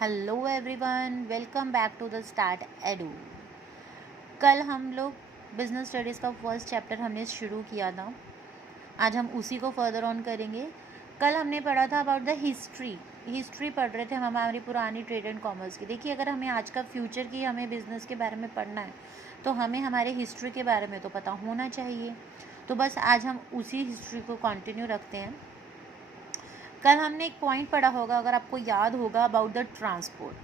Hello everyone, welcome back to the start edu. कल हम लोग बिजनेस स्टडीज़ का फर्स्ट चैप्टर हमने शुरू किया था। आज हम उसी को फर्दर ऑन करेंगे। कल हमने पढ़ा था अबाउट द हिस्ट्री पढ़ रहे थे हम हमारी पुरानी ट्रेड एंड कॉमर्स की। देखिए, अगर हमें आज का फ्यूचर की हमें बिज़नेस के बारे में पढ़ना है तो हमें हमारे हिस्ट्री के बारे में तो पता होना चाहिए। तो बस आज हम उसी हिस्ट्री को कंटिन्यू रखते हैं। कल हमने एक पॉइंट पढ़ा होगा, अगर आपको याद होगा, अबाउट द ट्रांसपोर्ट,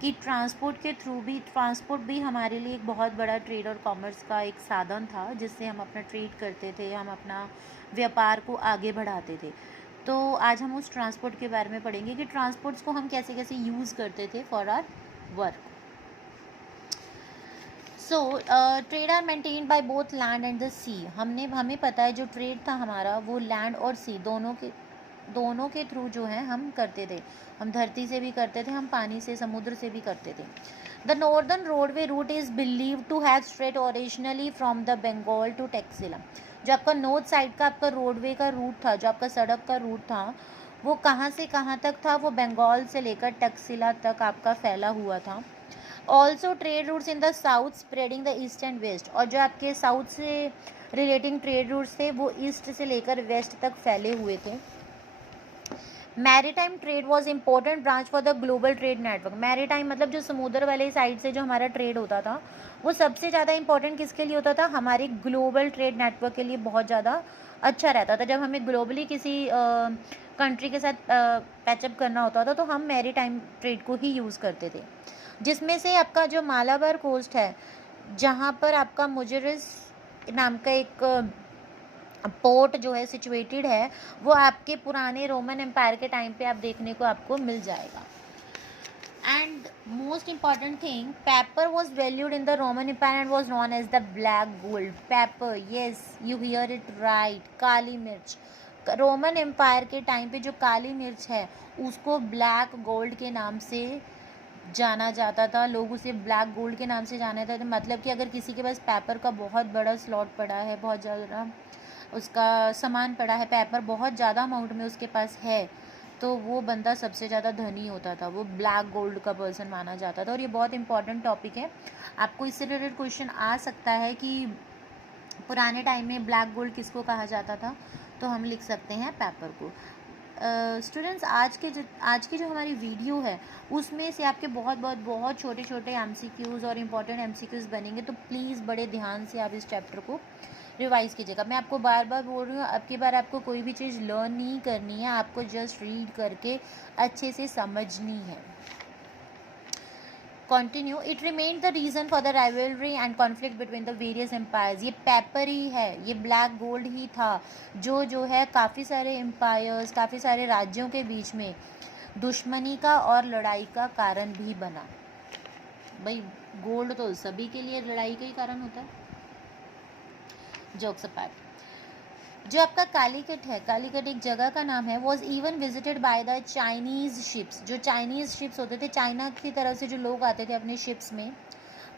कि ट्रांसपोर्ट भी हमारे लिए एक बहुत बड़ा ट्रेड और कॉमर्स का एक साधन था, जिससे हम अपना ट्रेड करते थे, हम अपना व्यापार को आगे बढ़ाते थे। तो आज हम उस ट्रांसपोर्ट के बारे में पढ़ेंगे कि ट्रांसपोर्ट्स को हम कैसे कैसे यूज़ करते थे for our work. So trade are maintained by both land and the sea. हमें पता है जो ट्रेड था हमारा वो लैंड और सी दोनों के थ्रू जो है हम करते थे। हम धरती से भी करते थे, हम पानी से, समुद्र से भी करते थे। The northern roadway route is believe to have stretched originally from the Bengal to Taxila. जो आपका नॉर्थ साइड का आपका रोडवे का रूट था, जो आपका सड़क का रूट था, वो कहाँ से कहाँ तक था? वो बंगाल से लेकर टक्सिला तक आपका फैला हुआ था। Also trade routes in the south spreading the east and west. और जो आपके साउथ से रिलेटिंग ट्रेड रूट्स थे वो ईस्ट से लेकर वेस्ट तक फैले हुए थे। Maritime trade was important branch for the global trade network. Maritime मतलब जो समुद्र वाले साइड से जो हमारा ट्रेड होता था वो सबसे ज़्यादा इंपॉर्टेंट किसके लिए होता था? हमारे ग्लोबल ट्रेड नेटवर्क के लिए बहुत ज़्यादा अच्छा रहता था। जब हमें ग्लोबली किसी कंट्री के साथ पैचअप करना होता था तो हम मैरीटाइम ट्रेड को ही यूज़ करते थे, जिसमें से आपका जो मालाबार कोस्ट है, जहाँ पर आपका मुजरिस नाम का एक पोर्ट जो है सिचुएटेड है, वो आपके पुराने रोमन एम्पायर के टाइम पे आप देखने को आपको मिल जाएगा। And most important thing, pepper was valued in the Roman empire and was known as the black gold. Pepper, yes you hear it right, काली मिर्च। रोमन एम्पायर के टाइम पे जो काली मिर्च है उसको ब्लैक गोल्ड के नाम से जाना जाता था। लोग उसे ब्लैक गोल्ड के नाम से जाना जाता था। मतलब कि अगर किसी के पास पेपर का बहुत बड़ा स्लॉट पड़ा है, बहुत ज़्यादा उसका सामान पड़ा है, पेपर बहुत ज़्यादा अमाउंट में उसके पास है, तो वो बंदा सबसे ज़्यादा धनी होता था, वो ब्लैक गोल्ड का पर्सन माना जाता था। और ये बहुत इंपॉर्टेंट टॉपिक है, आपको इससे रिलेटेड क्वेश्चन आ सकता है कि पुराने टाइम में ब्लैक गोल्ड किसको कहा जाता था, तो हम लिख सकते हैं पेपर को। स्टूडेंट्स, आज की जो हमारी वीडियो है उसमें से आपके बहुत छोटे छोटे एमसीक्यूज़ और इम्पॉर्टेंट एमसीक्यूज़ बनेंगे, तो प्लीज़ बड़े ध्यान से आप इस चैप्टर को रिवाइज कीजिएगा। मैं आपको बार बार बोल रही हूँ, अब की बार आपको कोई भी चीज़ लर्न नहीं करनी है, आपको जस्ट रीड करके अच्छे से समझनी है। Continue, it remain the reason for the rivalry and conflict between the various empires. ये पेपर ही है, ये ब्लैक गोल्ड ही था जो है काफ़ी सारे एम्पायर्स, काफ़ी सारे राज्यों के बीच में दुश्मनी का और लड़ाई का कारण भी बना। भाई, गोल्ड तो सभी के लिए लड़ाई का ही कारण होता है। जोक्स अपार्ट, जो आपका कालीकट है, कालीकट एक जगह का नाम है, was even visited by the Chinese ships. जो चाइनीज़ शिप्स होते थे, चाइना की तरफ से जो लोग आते थे अपने शिप्स में,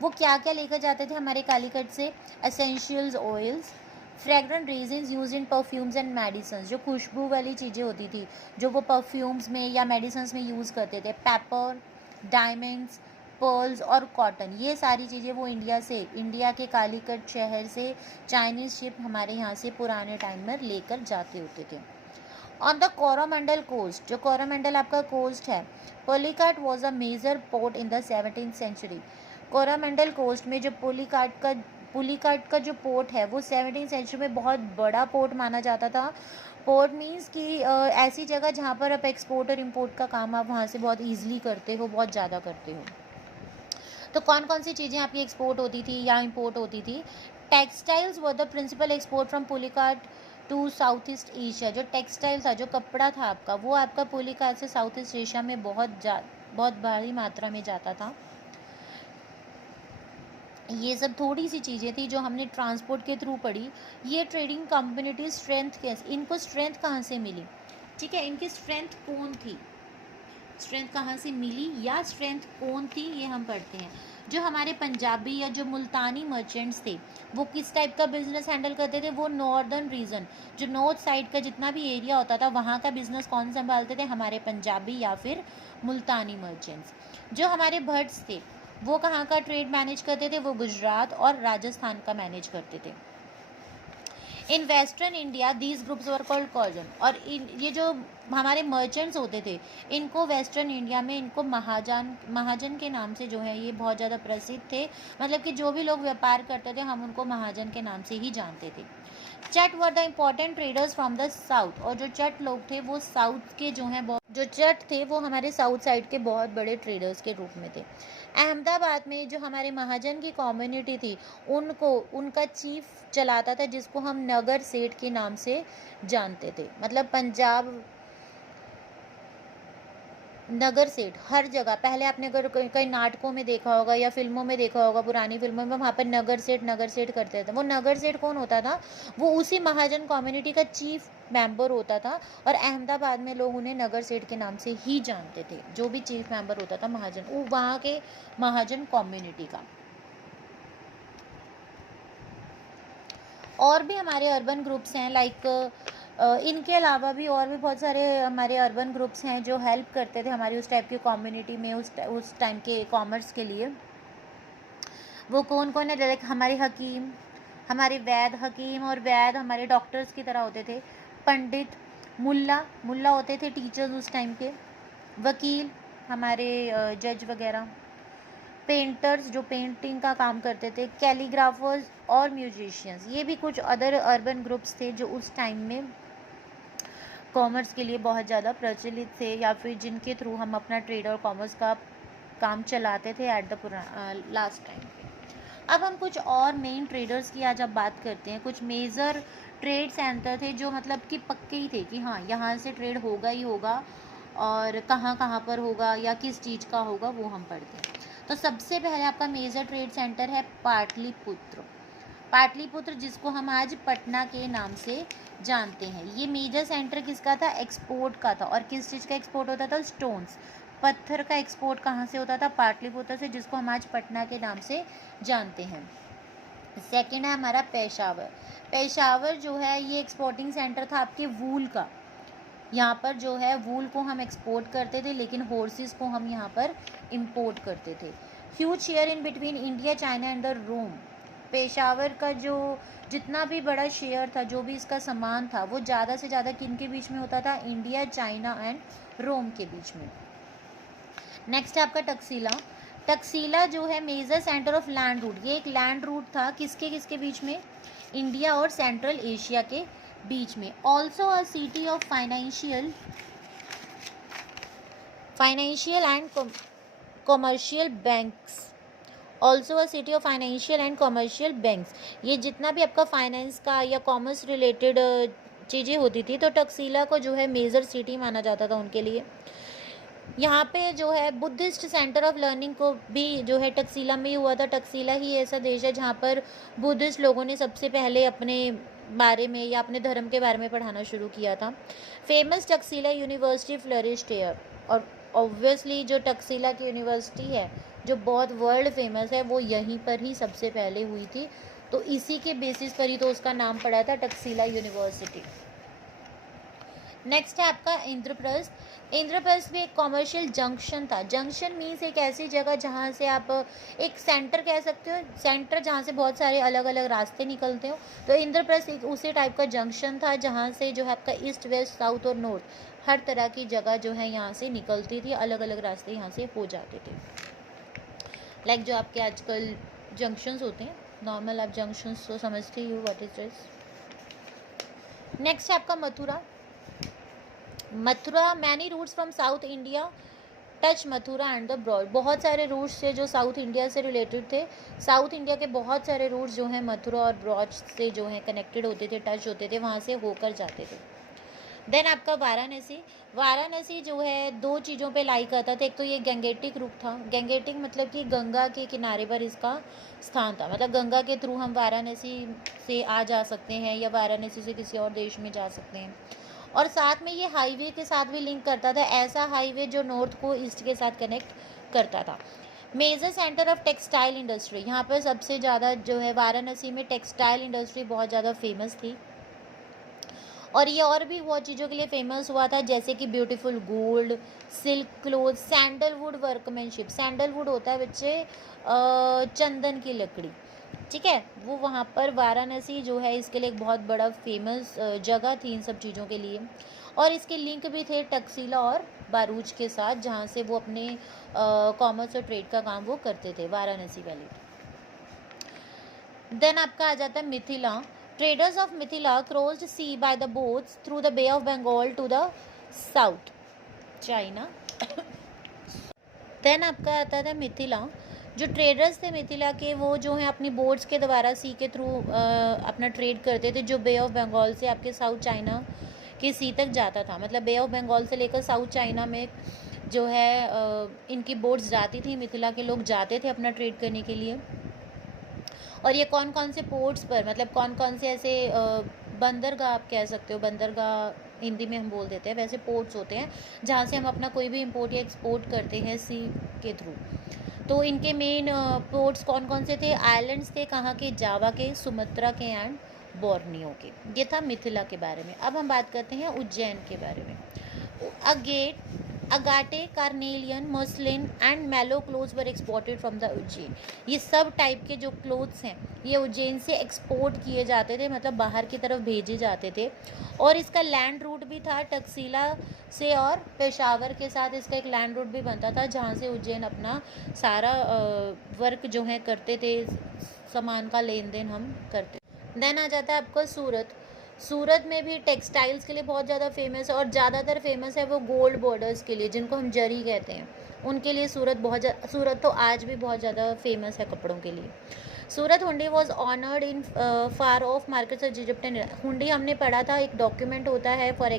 वो क्या क्या लेकर जाते थे हमारे कालीकट से? Essentials oils, fragrant resins use in perfumes and medicine. जो खुशबू वाली चीज़ें होती थी जो वो परफ्यूम्स में या मेडिसिन में यूज़ करते थे। पेपर, डायमंड्स, पर्ल्स और कॉटन, ये सारी चीज़ें वो इंडिया के कालीकट शहर से चाइनीज़ शिप हमारे यहाँ से पुराने टाइम में लेकर जाते होते थे। ऑन द कोरोमंडल कोस्ट, जो कोरोमंडल आपका कोस्ट है, Pulicat was a major port in the 17th century. Coromandel coast में जो पुलिकाट का जो पोर्ट है वो 17th सेंचुरी में बहुत बड़ा पोर्ट माना जाता था। पोर्ट मीन्स कि ऐसी जगह जहाँ पर आप एक्सपोर्ट और इम्पोर्ट का काम आप वहाँ से बहुत ईजिली करते हो, बहुत ज़्यादा करते हो। तो कौन कौन सी चीज़ें आपकी एक्सपोर्ट होती थी या इंपोर्ट होती थी? Textiles were the principal export from Pulicat to South East Asia. जो टेक्सटाइल था, जो कपड़ा था आपका, वो आपका पुलिकाट से साउथ ईस्ट एशिया में बहुत भारी मात्रा में जाता था। ये सब थोड़ी सी चीज़ें थी जो हमने ट्रांसपोर्ट के थ्रू पढ़ी। ये ट्रेडिंग कम्युनिटी स्ट्रेंथ कैसे, इनको स्ट्रेंथ कहाँ से मिली? ठीक है, इनकी स्ट्रेंथ कौन थी, स्ट्रेंथ कहाँ से मिली या स्ट्रेंथ कौन थी, ये हम पढ़ते हैं। जो हमारे पंजाबी या जो मुल्तानी मर्चेंट्स थे वो किस टाइप का बिजनेस हैंडल करते थे, वो नॉर्दर्न रीजन जो नॉर्थ साइड का जितना भी एरिया होता था वहाँ का बिजनेस कौन संभालते थे, हमारे पंजाबी या फिर मुल्तानी मर्चेंट्स। जो हमारे भट्ट्स थे वो कहाँ का ट्रेड मैनेज करते थे, वो गुजरात और राजस्थान का मैनेज करते थे। In western India these groups were called कॉजन, और ये जो हमारे मर्चेंट्स होते थे इनको वेस्टर्न इंडिया में इनको महाजन के नाम से जो है ये बहुत ज़्यादा प्रसिद्ध थे। मतलब कि जो भी लोग व्यापार करते थे हम उनको महाजन के नाम से ही जानते थे। चट were the important traders from the south, और जो चट लोग थे वो साउथ के जो हैं जो चट थे वो हमारे साउथ साइड के बहुत बड़े ट्रेडर्स के रूप में थे। अहमदाबाद में जो हमारे महाजन की कम्युनिटी थी उनको उनका चीफ चलाता था जिसको हम नगर सेठ के नाम से जानते थे। मतलब पंजाब नगर सेठ हर जगह, पहले आपने अगर कई नाटकों में देखा होगा या फिल्मों में देखा होगा, पुरानी फिल्मों में वहाँ पर नगर सेठ करते थे। वो नगर सेठ कौन होता था, वो उसी महाजन कम्युनिटी का चीफ मेंबर होता था, और अहमदाबाद में लोग उन्हें नगर सेठ के नाम से ही जानते थे। जो भी चीफ मेंबर होता था महाजन, वो वहाँ के महाजन कम्युनिटी का। और भी हमारे अर्बन ग्रुप्स हैं लाइक इनके अलावा भी और भी बहुत सारे हमारे अर्बन ग्रुप्स हैं जो हेल्प करते थे हमारी उस टाइप की कम्युनिटी में उस टाइम के कॉमर्स के लिए। वो कौन कौन है, लाइक हमारे हकीम, हमारे वैद, हकीम और वैद हमारे डॉक्टर्स की तरह होते थे। पंडित, मुल्ला होते थे टीचर्स उस टाइम के। वकील हमारे जज वगैरह। पेंटर्स जो पेंटिंग का काम करते थे। कैलीग्राफर्स और म्यूजिशियंस, ये भी कुछ अदर अर्बन ग्रुप्स थे जो उस टाइम में कॉमर्स के लिए बहुत ज़्यादा प्रचलित थे, या फिर जिनके थ्रू हम अपना ट्रेड और कॉमर्स का काम चलाते थे एट द लास्ट टाइम पे। अब हम कुछ और मेन ट्रेडर्स की आज अब बात करते हैं। कुछ मेजर ट्रेड सेंटर थे जो मतलब कि पक्के ही थे कि हाँ यहाँ से ट्रेड होगा ही होगा, और कहाँ कहाँ पर होगा या किस चीज़ का होगा वो हम पढ़ते हैं। तो सबसे पहले आपका मेजर ट्रेड सेंटर है पाटलिपुत्र। पाटलिपुत्र जिसको हम आज पटना के नाम से जानते हैं। ये मेजर सेंटर किसका था, एक्सपोर्ट का था। और किस चीज़ का एक्सपोर्ट होता था, स्टोन्स, पत्थर का एक्सपोर्ट कहाँ से होता था, पाटलिपुत्र से, जिसको हम आज पटना के नाम से जानते हैं। सेकेंड है हमारा पेशावर। पेशावर जो है ये एक्सपोर्टिंग सेंटर था आपके वूल का। यहाँ पर जो है वूल को हम एक्सपोर्ट करते थे, लेकिन हॉर्सेस को हम यहाँ पर इंपोर्ट करते थे। Huge share in between India, China and the Rome. Peshawar का जो जितना भी बड़ा शेयर था, जो भी इसका सामान था, वो ज़्यादा से ज़्यादा किन के बीच में होता था, इंडिया, चाइना एंड रोम के बीच में। नेक्स्ट है आपका टक्सीला। टक्सीला जो है major centre of land route. ये एक लैंड रूट था किसके बीच में, इंडिया और सेंट्रल एशिया के बीच में। Also a city of financial and commercial banks. Also a city of financial and commercial banks. ये जितना भी आपका फाइनेंस का या कॉमर्स रिलेटेड चीज़ें होती थी तो टक्सीला को जो है मेजर सिटी माना जाता था उनके लिए। यहाँ पे जो है बुद्धिस्ट सेंटर ऑफ लर्निंग को भी जो है टक्सीला में ही हुआ था। टक्सीला ही ऐसा देश है जहाँ पर बुद्धिस्ट लोगों ने सबसे पहले अपने बारे में या अपने धर्म के बारे में पढ़ाना शुरू किया था। Famous Taxila university flourished here. और ऑब्वियसली जो टक्सीला की यूनिवर्सिटी है जो बहुत वर्ल्ड फेमस है वो यहीं पर ही सबसे पहले हुई थी, तो इसी के बेसिस पर ही तो उसका नाम पड़ा था टक्सीला यूनिवर्सिटी। नेक्स्ट है आपका इंद्रप्रस्थ। इंद्रप्रस्थ भी एक कॉमर्शियल जंक्शन था। जंक्शन मीन्स एक ऐसी जगह जहाँ से आप एक सेंटर कह सकते हो, सेंटर जहाँ से बहुत सारे अलग अलग रास्ते निकलते हो। तो इंद्रप्रस्थ एक उसी टाइप का जंक्शन था जहाँ से जो है आपका ईस्ट, वेस्ट, साउथ और नॉर्थ हर तरह की जगह जो है यहाँ से निकलती थी, अलग अलग रास्ते यहाँ से हो जाते थे। लाइक जो आपके आजकल जंक्शंस होते हैं, नॉर्मल आप जंक्शंस तो समझते ही हो व्हाट इज दिस। नेक्स्ट है आपका Mathura. Mathura, many routes from south India touch Mathura and the broad. बहुत सारे रूट्स थे जो साउथ इंडिया से रिलेटेड थे। साउथ इंडिया के बहुत सारे रूट्स जो हैं मथुरा और ब्रॉड से जो हैं कनेक्टेड होते थे, टच होते थे, वहाँ से होकर जाते थे। देन आपका वाराणसी। वाराणसी जो है दो चीज़ों पे लाई करता था। एक तो ये गंगेटिक रूप था। गंगेटिक मतलब कि गंगा के किनारे पर इसका स्थान था। मतलब गंगा के थ्रू हम वाराणसी से आ जा सकते हैं या वाराणसी से किसी और देश में जा सकते हैं। और साथ में ये हाईवे के साथ भी लिंक करता था, ऐसा हाईवे जो नॉर्थ को ईस्ट के साथ कनेक्ट करता था। Major centre of textile industry, यहाँ पर सबसे ज़्यादा जो है वाराणसी में टेक्सटाइल इंडस्ट्री बहुत ज़्यादा फेमस थी। और ये और भी बहुत चीज़ों के लिए फेमस हुआ था, जैसे कि beautiful gold, silk cloth, sandalwood workmanship. Sandalwood होता है बच्चे चंदन की लकड़ी, ठीक है, वो वहाँ पर वाराणसी जो है इसके लिए एक बहुत बड़ा फेमस जगह थी इन सब चीज़ों के लिए। और इसके लिंक भी थे टक्सीला और बारूच के साथ, जहाँ से वो अपने कॉमर्स और ट्रेड का काम वो करते थे वाराणसी वाले। देन आपका आ जाता है Mithila. Traders of Mithila crossed sea by the boats through the bay of Bengal to the South China. Then आपका आता था मिथिला। जो ट्रेडर्स थे मिथिला के, वो जो है अपनी बोट्स के द्वारा सी के थ्रू अपना ट्रेड करते थे, जो बे ऑफ बंगाल से आपके साउथ चाइना के सी तक जाता था। मतलब बे ऑफ बंगाल से लेकर साउथ चाइना में जो है इनकी बोट्स जाती थी, मिथिला के लोग जाते थे अपना ट्रेड करने के लिए। और ये कौन कौन से पोर्ट्स पर, मतलब कौन कौन से ऐसे बंदरगाह आप कह सकते हो, बंदरगाह हिंदी में हम बोल देते हैं, वैसे पोर्ट्स होते हैं जहाँ से हम अपना कोई भी इंपोर्ट या एक्सपोर्ट करते हैं सी के थ्रू। तो इनके मेन पोर्ट्स कौन कौन से थे? आइलैंड्स थे, कहाँ के? जावा के, सुमात्रा के एंड बोर्नियो के। ये था मिथिला के बारे में। अब हम बात करते हैं उज्जैन के बारे में। अगाटे, कार्नेलियन, मसलिन एंड मेलो clothes were exported from the Ujjain. ये सब टाइप के जो क्लोथ्स हैं ये उज्जैन से एक्सपोर्ट किए जाते थे, मतलब बाहर की तरफ भेजे जाते थे। और इसका लैंड रूट भी था टक्सीला से और पेशावर के साथ, इसका एक लैंड रूट भी बनता था जहाँ से उज्जैन अपना सारा वर्क जो है करते थे, सामान का लेन देन हम करते। देन आ जाता है आपका सूरत। सूरत में भी टेक्सटाइल्स के लिए बहुत ज़्यादा फेमस है, और ज़्यादातर फेमस है वो गोल्ड बॉर्डर्स के लिए, जिनको हम जरी कहते हैं, उनके लिए सूरत तो आज भी बहुत ज़्यादा फेमस है कपड़ों के लिए। सूरत हुंडी was honoured in far of markets of Egypt and. हुंडी हमने पढ़ा था, एक डॉक्यूमेंट होता है फॉर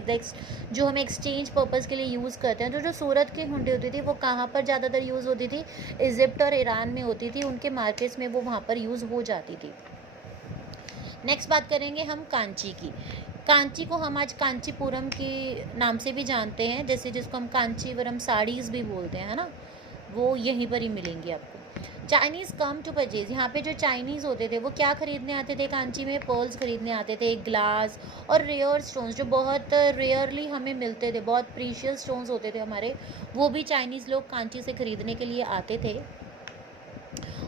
जो हम एक्सचेंज पर्पज़ के लिए यूज़ करते हैं। तो जो सूरत की हुंडी होती थी वो कहाँ पर ज़्यादातर यूज़ होती थी? इजिप्ट और ईरान में होती थी, उनके मार्केट्स में वो वहाँ पर यूज़ हो जाती थी। नेक्स्ट बात करेंगे हम कांची की। कांची को हम आज कांचीपुरम के नाम से भी जानते हैं, जैसे जिसको हम कांचीवरम साड़ीज़ भी बोलते हैं, है ना, वो यहीं पर ही मिलेंगी आपको। Chinese come to purchase. यहाँ पे जो चाइनीज़ होते थे वो क्या खरीदने आते थे कांची में? पर्ल्स खरीदने आते थे, ग्लास और रेयर स्टोन्स जो बहुत रेयरली हमें मिलते थे, बहुत प्रीशियस स्टोन्स होते थे हमारे, वो भी चाइनीज़ लोग कांची से खरीदने के लिए आते थे।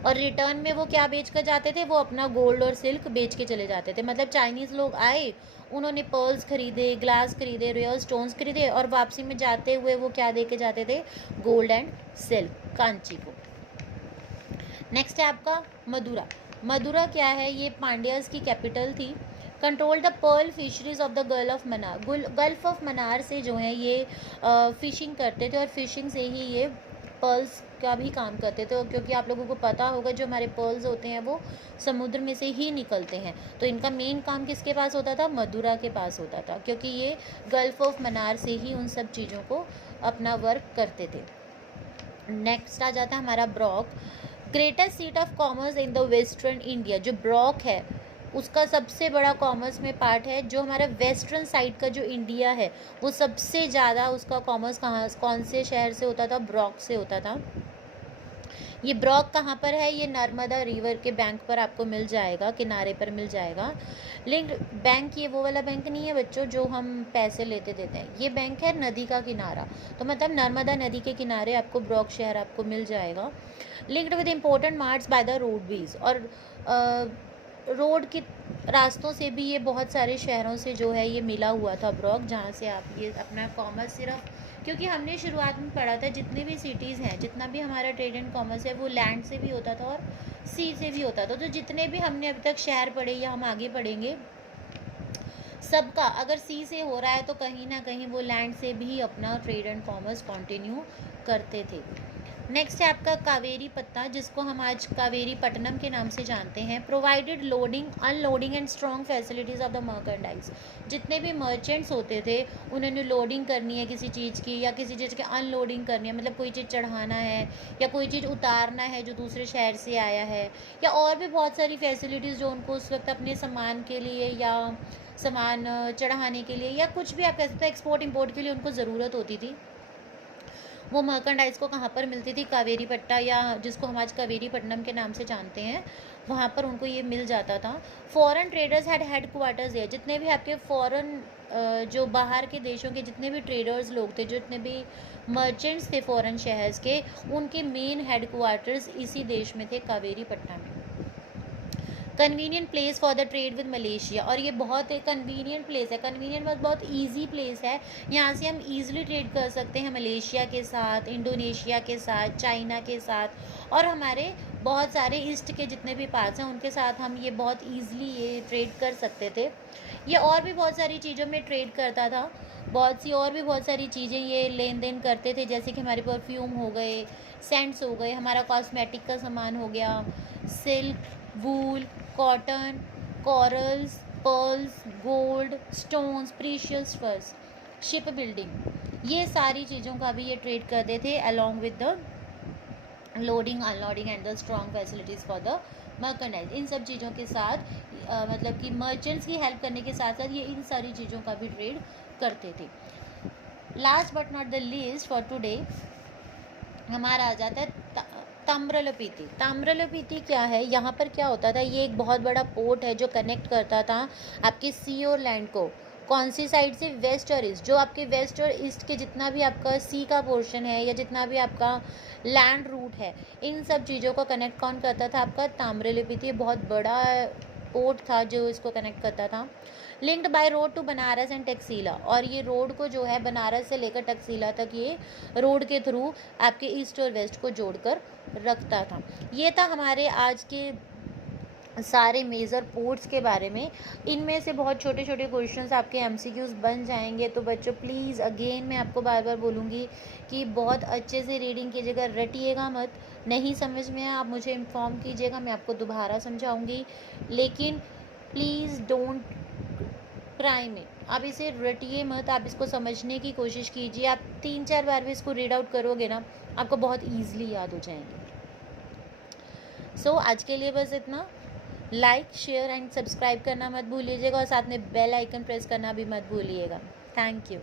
और रिटर्न में वो क्या बेच कर जाते थे? वो अपना गोल्ड और सिल्क बेच के चले जाते थे। मतलब चाइनीज़ लोग आए, उन्होंने पर्ल्स खरीदे, ग्लास खरीदे, रियल स्टोन्स खरीदे, और वापसी में जाते हुए वो क्या दे के जाते थे? गोल्ड एंड सिल्क, कांची को। नेक्स्ट है आपका मदुरा। मदुरा क्या है? ये पांड्यास की कैपिटल थी। Control the pearl fisheries of the gulf of Mannar से जो है ये फिशिंग करते थे, और फिशिंग से ही ये पर्ल्स का भी काम करते थे, क्योंकि आप लोगों को पता होगा जो हमारे पर्ल्स होते हैं वो समुद्र में से ही निकलते हैं। तो इनका मेन काम किसके पास होता था? मदुरा के पास होता था, क्योंकि ये गल्फ ऑफ मनार से ही उन सब चीज़ों को अपना वर्क करते थे। नेक्स्ट आ जाता है हमारा Brock. Greatest seat of commerce in the western India. जो ब्रॉक है उसका सबसे बड़ा कॉमर्स में पार्ट है। जो हमारा वेस्टर्न साइड का जो इंडिया है वो सबसे ज़्यादा उसका कॉमर्स कौन से शहर से होता था? ब्रॉक से होता था। ये ब्रॉक कहाँ पर है? ये नर्मदा रिवर के बैंक पर आपको मिल जाएगा, किनारे पर मिल जाएगा। लिंक्ड बैंक ये वो वाला बैंक नहीं है बच्चों जो हम पैसे लेते देते हैं, ये बैंक है नदी का किनारा। तो मतलब नर्मदा नदी के किनारे आपको ब्रॉक शहर आपको मिल जाएगा। Linked with important marts by the roadways. और रोड के रास्तों से भी ये बहुत सारे शहरों से जो है ये मिला हुआ था ब्रॉक, जहाँ से आप ये अपना कॉमर्स सिर्फ, क्योंकि हमने शुरुआत में पढ़ा था जितने भी सिटीज़ हैं, जितना भी हमारा ट्रेड एंड कॉमर्स है वो लैंड से भी होता था और सी से भी होता था। तो जितने भी हमने अभी तक शहर पढ़े या हम आगे पढ़ेंगे, सबका अगर सी से हो रहा है तो कहीं ना कहीं वो लैंड से भी अपना ट्रेड एंड कॉमर्स कंटिन्यू करते थे। नेक्स्ट है आपका कावेरी पत्ता, जिसको हम आज कावेरी पट्टनम के नाम से जानते हैं। Provided loading, unloading and strong facilities of the merchandise. जितने भी मर्चेंट्स होते थे उन्होंने लोडिंग करनी है किसी चीज़ की, या किसी चीज़ की अनलोडिंग करनी है, मतलब कोई चीज़ चढ़ाना है या कोई चीज़ उतारना है जो दूसरे शहर से आया है, या और भी बहुत सारी फैसिलिटीज़ जो उनको उस वक्त अपने सामान के लिए या सामान चढ़ाने के लिए या कुछ भी आप कह सकते हो एक्सपोर्ट इंपोर्ट के लिए उनको ज़रूरत होती थी, वो मर्केंडाइज़ को कहाँ पर मिलती थी, कावेरी पट्टा, या जिसको हम आज कावेरी पट्टनम के नाम से जानते हैं, वहाँ पर उनको ये मिल जाता था। Foreign traders had head quarters है, जितने भी आपके फॉरेन जो बाहर के देशों के जितने भी ट्रेडर्स लोग थे, जितने भी मर्चेंट्स थे फॉरेन शहर्स के, उनके मेन हेड क्वार्टर्स इसी देश में थे, कावेरी पट्टा में। Convenient place for the trade with Malaysia, और ये बहुत एक कन्वीनियंट प्लेस है, कन्वीनियंट मतलब बहुत ईजी प्लेस है, यहाँ से हम ईजिली ट्रेड कर सकते हैं मलेशिया के साथ, इंडोनेशिया के साथ, चाइना के साथ, और हमारे बहुत सारे ईस्ट के जितने भी पार्ट्स हैं उनके साथ हम ये बहुत ईजिली ये ट्रेड कर सकते थे। ये और भी बहुत सारी चीज़ों में ट्रेड करता था, बहुत सी और भी बहुत सारी चीज़ें ये लेन देन करते थे, जैसे कि हमारे परफ्यूम हो गए, सेंट्स हो गए, हमारा कॉस्मेटिक का सामान हो गया, silk, wool, cotton, corals, pearls, gold, stones, precious furs, ship building, ये सारी चीज़ों का भी ये ट्रेड करते थे, along with the loading, unloading and the strong facilities for the merchandise. इन सब चीज़ों के साथ मतलब कि मर्चेंट्स की हेल्प करने के साथ साथ ये इन सारी चीज़ों का भी ट्रेड करते थे। Last but not the least for today हमारा आ जाता है ताम्रलिप्ति। ताम्रलिप्ति क्या है, यहाँ पर क्या होता था, ये एक बहुत बड़ा पोर्ट है जो कनेक्ट करता था आपके सी और लैंड को। कौन सी साइड से, वेस्ट और ईस्ट, जो आपके वेस्ट और ईस्ट के जितना भी आपका सी का पोर्शन है या जितना भी आपका लैंड रूट है, इन सब चीज़ों को कनेक्ट कौन करता था, आपका ताम्रलिप्ति। बहुत बड़ा पोर्ट था जो इसको कनेक्ट करता था। Linked by road to Banaras and Taxila, और ये रोड को जो है बनारस से लेकर टक्सीला तक ये रोड के थ्रू आपके ईस्ट और वेस्ट को जोड़कर रखता था। ये था हमारे आज के सारे मेजर पोर्ट्स के बारे में। इनमें से बहुत छोटे छोटे क्वेश्चंस आपके एमसीक्यूज बन जाएंगे, तो बच्चों प्लीज़ अगेन मैं आपको बार बार बोलूँगी कि बहुत अच्छे से रीडिंग कीजिएगा, रटिएगा मत। नहीं समझ में आप मुझे इन्फॉर्म कीजिएगा, मैं आपको दोबारा समझाऊँगी, लेकिन प्लीज़ डोंट ट्राई में, आप इसे रटिए मत, आप इसको समझने की कोशिश कीजिए। आप 3-4 बार भी इसको रीड आउट करोगे ना, आपको बहुत ईजिली याद हो जाएंगे। सो आज के लिए बस इतना। लाइक, शेयर एंड सब्सक्राइब करना मत भूलिएगा, और साथ में बेल आइकन प्रेस करना भी मत भूलिएगा। Thank you.